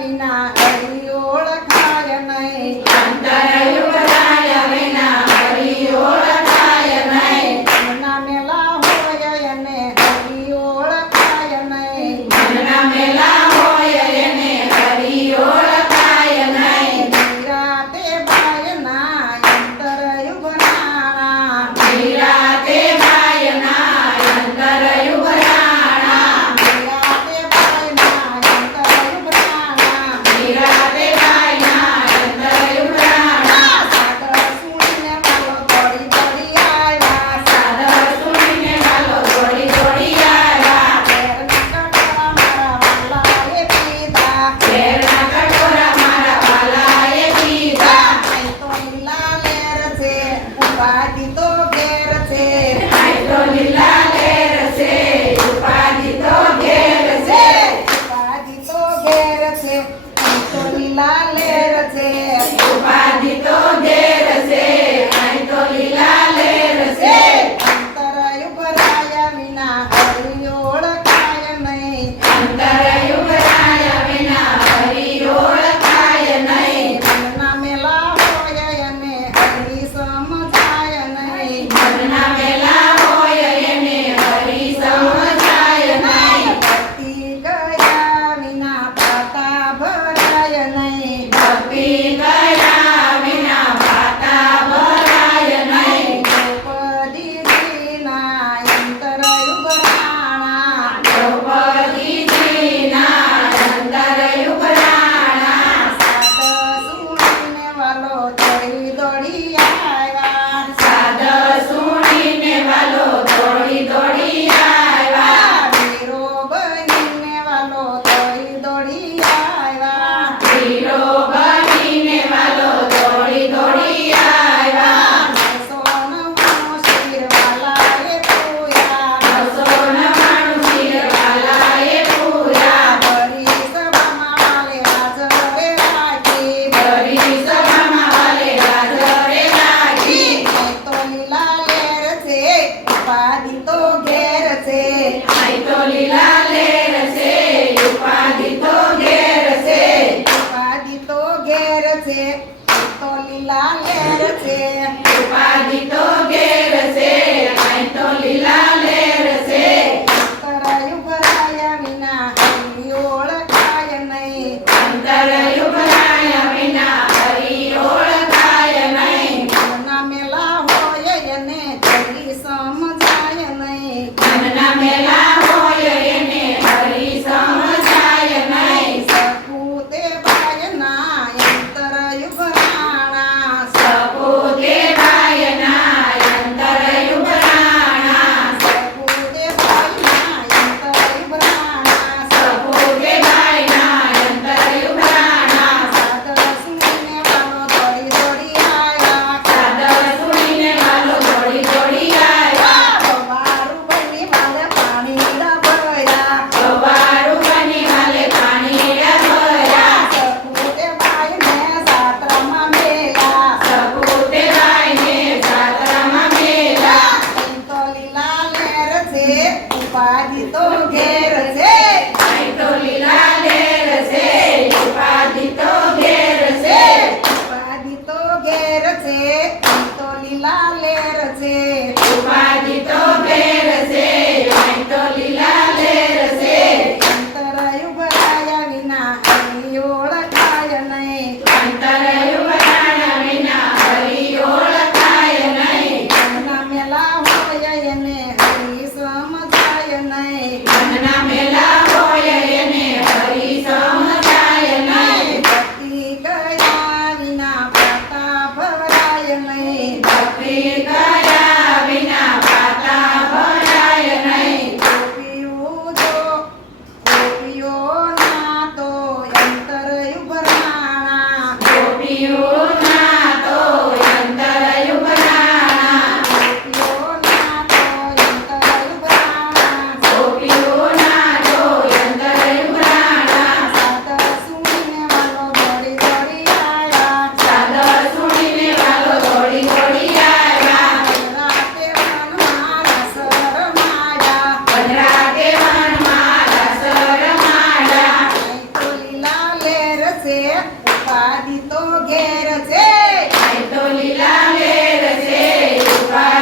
વિના હરિ ઓળખાય નહીં. અંતરયુગ જાય વિના હરિ ઓળખાય નહીં. મનના મેલા હોય એને હરિ ઓળખાય નહીં. મનના મેલા હોય એને હરિ ઓળખાય નહીં. નિરાતે ભાયના અંતરયુગ નાણા. નિરાતે ભાયના અંતરયુગ રાણા. નિરાતે ભાયના અંતરયુગ નાણા. નિરાતે ભાયના અંતરયુગ રાણા. સાદર સુણીને વાલો દોડી દોડી આવ્યા. સાદર સુણીને વાલો દોડી દોડી આવ્યા. ઘેરના કટોરા મારા વાલાએ પીધા. ઘેરના કટોરા મારા વાલાએ પીધા. અહીં તો લીલા લેર છે, ઉપાધિ તો ઘેર છે. આય તો લીલા લેર છે, ઉપાધિ તો ઘેર છે. ઉપાધિ તો ઘેર છે, અહીં તો લીલા લેર છે. ઉપાધિ તો ઘેર છે, આય તો લીલા લેર છે. અંતરયુગ રાયા વિના હરિ ઓળખાય નહીં. અંતરયુગ રાયા વિના હરિ ઓળખાય નહીં. મનના મેલા હોય એને હરિ સમજાય નહીં. મનના મેલા હોય એને હરિ સમજાય નહીં. ભક્તિ ગયા વિના પાતા ભરાય નહીં. ભક્તિ કર્યા વિના પાતા ભરાય નહીં. દ્રૌપદીજીના અંતરયુગ રાણા. દ્રૌપદીજીના અંતરયુગ રાણા. સાદ સુણીને વાલો દોડી દોડી આવ્યા. સાદ સુણીને વાલો દોડી દોડી આવ્યા. વીરો બનીને વાલો દોડી દોડી આવ્યા. વીરો બનીને વાલો દોડી દોડી આવ્યા. સોનમનો શિરવાલાએ પૂયા. બસો નવાણું શિરવાલાએ પૂર્યા. ભરી સભામાં વાલે હાજરે રાખી. ભરી સભામાં વાલે હાજરે રાખી. અહીં તો લીલા લેર છે, ઉપાધિ તો ઘેર છે. આય તો લીલા લેર છે, ઉપાધિ તો ઘેર છે. ઉપાધિ તો ઘેર છે, અહીં તો લીલા લેર છે. ઉપાધિ તો ઘેર છે, આય તો લીલા લેર છે. અંતરયુગ રાયા વિના હરિ ઓળખાય નહીં. અંતરયુગ રાયા વિના હરિ ઓળખાય નહીં. મનના મેલા હોય એને હરિ સમજાય નહીં. મનના મેલા હોય એને હરિ સમજાય નહીં. સપૂતે ભાયના અંતરયુગ રાણા. સપૂતે ભાયના અંતરયુગ રાણા. સપૂતે ભાયના અંતરયુગ રાણા. સપૂતે ભાયના અંતરયુગ રાણા. સાદર સુણીને વાલો દોડી દોડી આવ્યા. સાદર સુણીને વાલો દોડી દોડી આવ્યા. સવારું બની મારે પાણી ડબોળ્યા. સવારું બની વાલે પાણીડા ભર્યા. સપૂતે ભાઈને સાતરામાં મેલ્યા. સપૂતે ભાઈને સાતરામાં મેલ્યા. અહીં તો લીલા લેર છે, ઉપાધિ તો ઘેર છે. આય તો લીલા લેર છે, ઉપાધિ તો ઘેર છે. ઉપાધિ તો ઘેર છે, અહીં તો લીલા લેર છે. ઉપાધિ તો ઘેર છે, આય તો લીલા લેર છે. અંતરયુગ રાયા વિના હરિ ઓળખાય નહીં. અંતરયુગ રાયા વિના હરિ ઓળખાય નહીં. મનના મેલા હોય એને હરિ સમજાય નહીં. મનના મેલા હોય એને હરિ સમજાય નહીં. ભક્તિ ગયા વિના પાતા ભરાય નહીં. ભક્તિ કર્યા વિના પાતા ભરાય નહીં. ગોપીઓના તો અંતરયુગ રાણા. ગોપીઓના તો અંતરયુગ રાણા. ગોપીઓના તો અંતરયુગ રાણા. ગોપીઓના તો અંતરયુગ રાણા. સાદર સુણીને વાલો દોડી દોડી આવ્યા. સાદર સુણીને વાલો દોડી દોડી આવ્યા. રાતે વનમાં રસ રમાયા. વનરાતે વનમાં રસ રમાડ્યા. અહીં તો લીલા લેર છે ઉપાધિ તો ઘેર છે અહીં તો લીલા લેર છે ઉપાધિ